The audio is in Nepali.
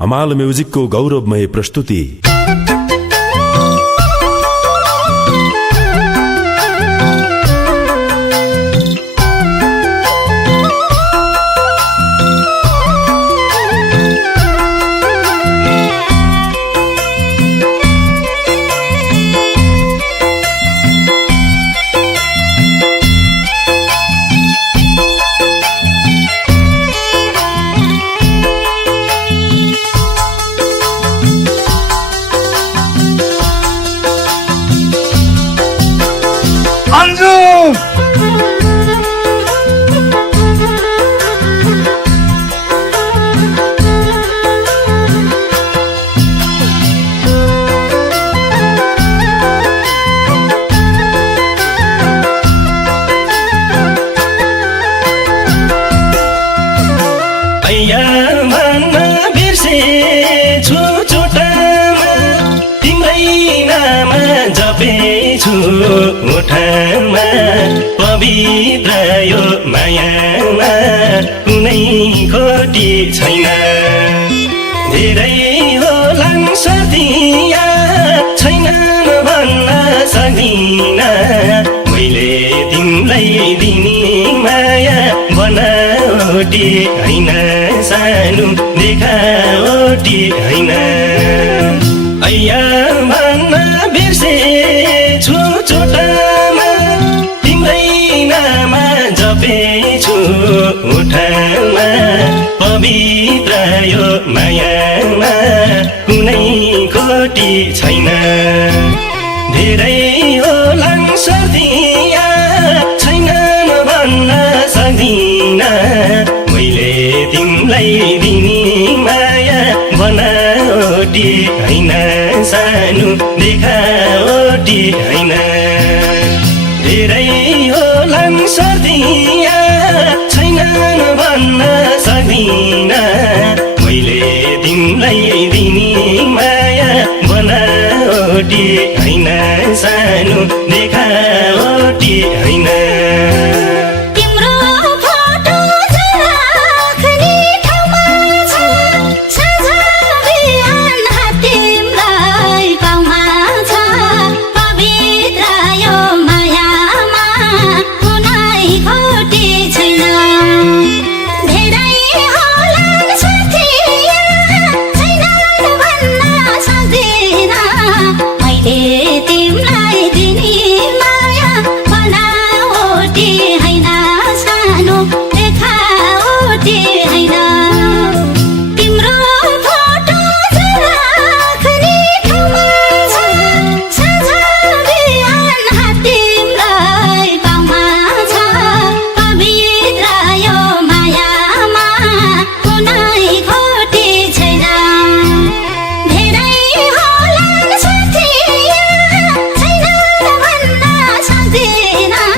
हमाल म्युजिकको गौरवमय प्रस्तुति। मुठमा पवित्र यो मायामा कुनै खोटी छैन। धेरै होलान् साथिया छैनन् भन्न सक्दिन। मैले तिमीलाई दिने माया बनावटी होइन, सानो देखावटी होइन। ऐया भन्न बिर्सेछु चोटमा तिम्रै नाम जपेछु मुठमा पवित्र यो मायामा कुनै खोटी छैन। धेरै होलान् साथिया छैनन् भन्न सक्दिन। मैले तिमीलाई दिने माया बनावटी होइन, सानो देखावटी होइन। धेरै होलान् साथिया छैनन् भन्न सक्दिन। मैले तिमीलाई दिने माया बनावटी होइन, सानो देखावटी होइन।